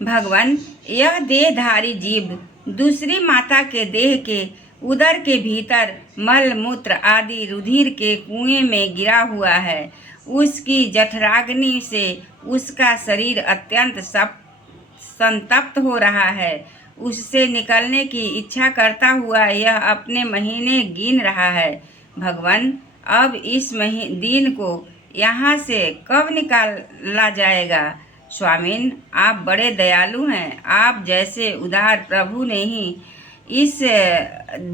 भगवान, यह देहधारी जीव दूसरी माता के देह के उदर के भीतर मल मूत्र आदि रुधिर के कुएं में गिरा हुआ है। उसकी जठराग्नि से उसका शरीर अत्यंत संतप्त हो रहा है। उससे निकलने की इच्छा करता हुआ यह अपने महीने गिन रहा है। भगवान, अब इस दिन को यहाँ से कब निकाला जाएगा? स्वामिन, आप बड़े दयालु हैं। आप जैसे उदार प्रभु ने ही इस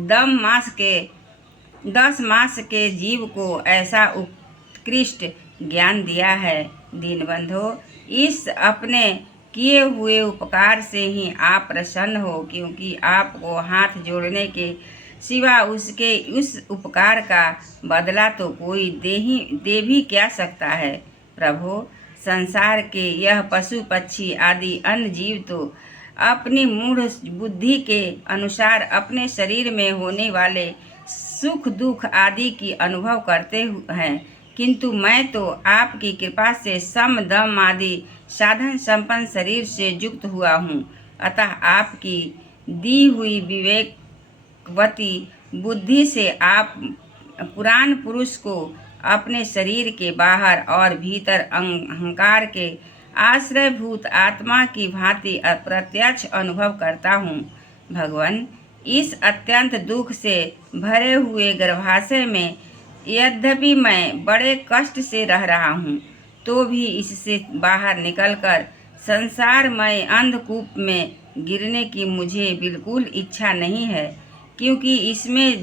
10 मास के जीव को ऐसा उत्कृष्ट ज्ञान दिया है। दीनबंधो, इस अपने किए हुए उपकार से ही आप प्रसन्न हो, क्योंकि आपको हाथ जोड़ने के सिवा उसके उस उपकार का बदला तो कोई दे भी क्या सकता है। प्रभु, संसार के यह पशु पक्षी आदि अन्य जीव तो अपनी मूढ़ बुद्धि के अनुसार अपने शरीर में होने वाले सुख दुख आदि की अनुभव करते हैं, किंतु मैं तो आपकी कृपा से सम दम आदि साधन संपन्न शरीर से युक्त हुआ हूँ। अतः आपकी दी हुई विवेकवती बुद्धि से आप पुराण पुरुष को अपने शरीर के बाहर और भीतर अहंकार के आश्रयभूत आत्मा की भांति अप्रत्यक्ष अनुभव करता हूँ। भगवान, इस अत्यंत दुख से भरे हुए गर्भाशय में यद्यपि मैं बड़े कष्ट से रह रहा हूँ, तो भी इससे बाहर निकलकर संसारमय अंधकूप में गिरने की मुझे बिल्कुल इच्छा नहीं है, क्योंकि उसमें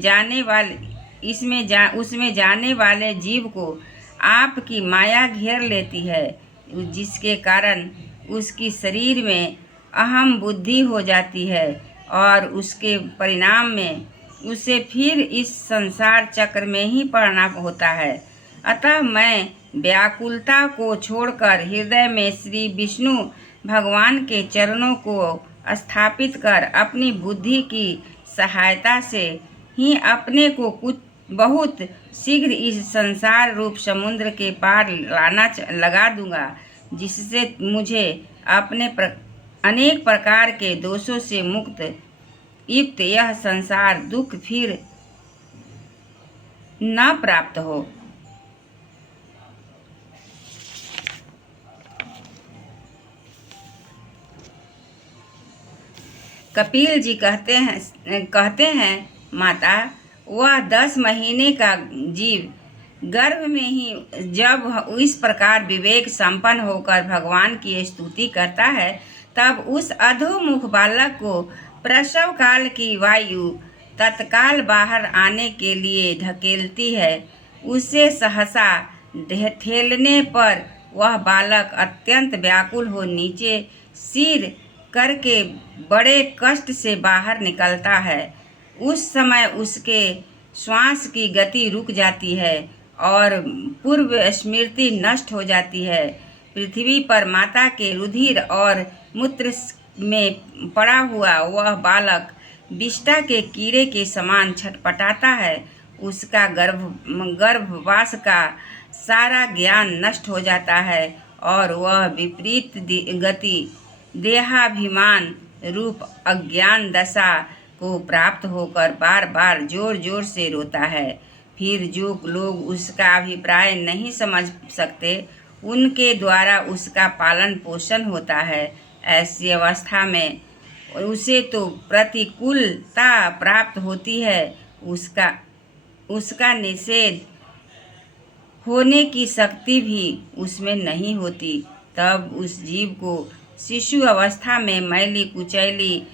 जाने वाले जीव को आपकी माया घेर लेती है, जिसके कारण उसकी शरीर में अहम बुद्धि हो जाती है और उसके परिणाम में उसे फिर इस संसार चक्र में ही पड़ना होता है। अतः मैं व्याकुलता को छोड़कर हृदय में श्री विष्णु भगवान के चरणों को स्थापित कर अपनी बुद्धि की सहायता से ही अपने को बहुत शीघ्र इस संसार रूप समुद्र के पार लगा दूंगा, जिससे मुझे अपने अनेक प्रकार के दोषों से मुक्त युक्त यह संसार दुख फिर न प्राप्त हो। कपिल जी कहते हैं माता, वह 10 महीने का जीव गर्भ में ही जब इस प्रकार विवेक संपन्न होकर भगवान की स्तुति करता है, तब उस अधोमुख बालक को प्रसव काल की वायु तत्काल बाहर आने के लिए ढकेलती है। उसे सहसा ठेलने पर वह बालक अत्यंत व्याकुल हो नीचे सिर करके बड़े कष्ट से बाहर निकलता है। उस समय उसके श्वास की गति रुक जाती है और पूर्व स्मृति नष्ट हो जाती है। पृथ्वी पर माता के रुधिर और मूत्र में पड़ा हुआ वह बालक विष्ठा के कीड़े के समान छटपटाता है। उसका गर्भवास का सारा ज्ञान नष्ट हो जाता है और वह विपरीत गति देहाभिमान रूप अज्ञान दशा को प्राप्त होकर बार बार जोर जोर से रोता है। फिर जो लोग उसका अभिप्राय नहीं समझ सकते, उनके द्वारा उसका पालन पोषण होता है। ऐसी अवस्था में उसे तो प्रतिकूलता प्राप्त होती है, उसका निषेध होने की शक्ति भी उसमें नहीं होती। तब उस जीव को शिशु अवस्था में मैली कुचैली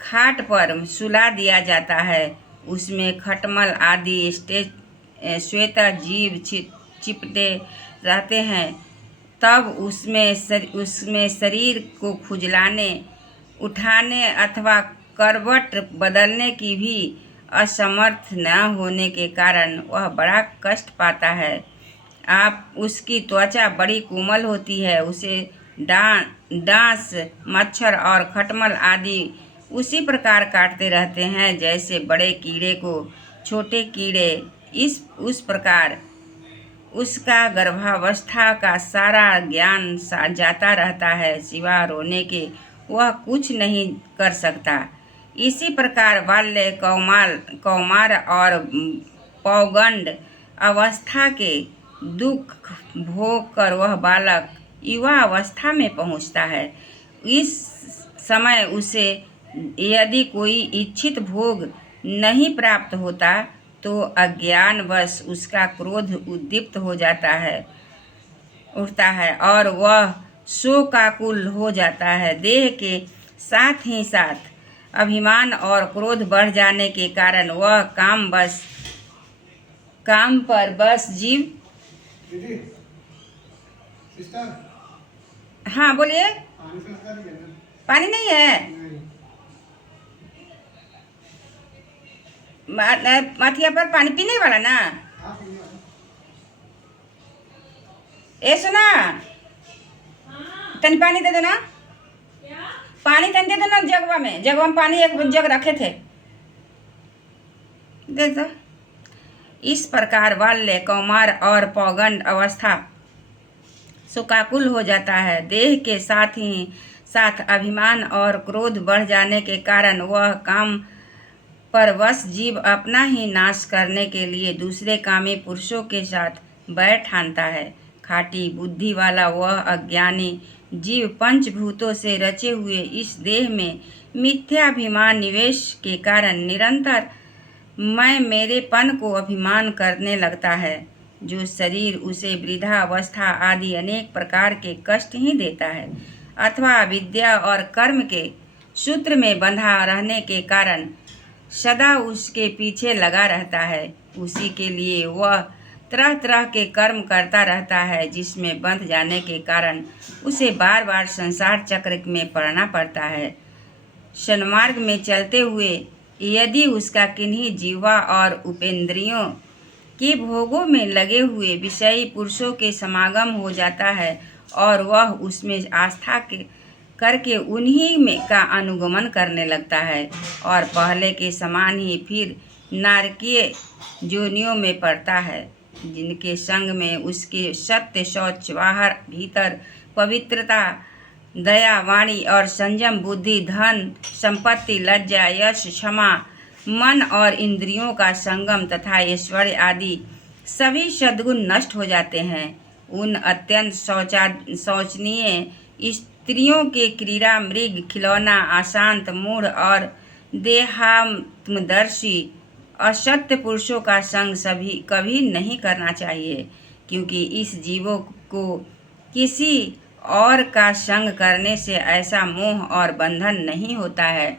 खाट पर सुला दिया जाता है। उसमें खटमल आदि श्वेत जीव चिपटे रहते हैं। तब उसमें शरीर को खुजलाने, उठाने अथवा करवट बदलने की भी असमर्थ न होने के कारण वह बड़ा कष्ट पाता है। उसकी त्वचा बड़ी कोमल होती है। उसे डांस, मच्छर और खटमल आदि उसी प्रकार काटते रहते हैं जैसे बड़े कीड़े को छोटे कीड़े। उस प्रकार उसका गर्भावस्था का सारा ज्ञान जाता रहता है, सिवा रोने के वह कुछ नहीं कर सकता। इसी प्रकार बाल्य, कौमार और पौगंड अवस्था के दुख भोग कर वह बालक युवा अवस्था में पहुंचता है। इस समय उसे यदि कोई इच्छित भोग नहीं प्राप्त होता तो अज्ञानवश उसका क्रोध उद्दीप्त हो उठता है और वह शोकाकुल हो जाता है। देह के साथ ही साथ अभिमान और क्रोध बढ़ जाने के कारण वह काम पर बस जीव। हाँ बोलिए। पानी नहीं है माथिया पर, पानी पीने वाला ना। ए सुना, तनी पानी दे दो ना। पानी तनी दे दो ना, जगवा में पानी एक जग रखे थे, दे दो। इस प्रकार बाल्य, कौमार और पौगंड अवस्था शोकाकुल हो जाता है। देह के साथ ही साथ अभिमान और क्रोध बढ़ जाने के कारण वह काम पर वश जीव अपना ही नाश करने के लिए दूसरे कामी पुरुषों के साथ बैर ठानता है। खाटी बुद्धि वाला वह अज्ञानी जीव पंचभूतों से रचे हुए इस देह में मिथ्याभिमान निवेश के कारण निरंतर मैं मेरेपन को अभिमान करने लगता है, जो शरीर उसे वृद्धा अवस्था आदि अनेक प्रकार के कष्ट ही देता है, अथवा विद्या और कर्म के सूत्र में बंधा रहने के कारण सदा उसके पीछे लगा रहता है। उसी के लिए वह तरह तरह के कर्म करता रहता है, जिसमें बंध जाने के कारण उसे बार बार संसार चक्र में पड़ना पड़ता है। सन्मार्ग में चलते हुए यदि उसका किन्हीं जीवा और उपेंद्रियों के भोगों में लगे हुए विषयी पुरुषों के समागम हो जाता है और वह उसमें आस्था करके उन्हीं में का अनुगमन करने लगता है और पहले के समान ही फिर नारकीय जोनियों में पड़ता है, जिनके संग में उसके सत्य, शौच, बाहर भीतर पवित्रता, दया, वाणी और संयम, बुद्धि, धन, संपत्ति, लज्जा, यश, क्षमा, मन और इंद्रियों का संगम तथा ऐश्वर्य आदि सभी सद्गुण नष्ट हो जाते हैं। उन अत्यंत शोचनीय स्त्रियों के क्रीड़ा, मृग, खिलौना, अशांत, मूढ़ और देहात्मदर्शी असत्य पुरुषों का संग कभी नहीं करना चाहिए, क्योंकि इस जीवों को किसी और का संग करने से ऐसा मोह और बंधन नहीं होता है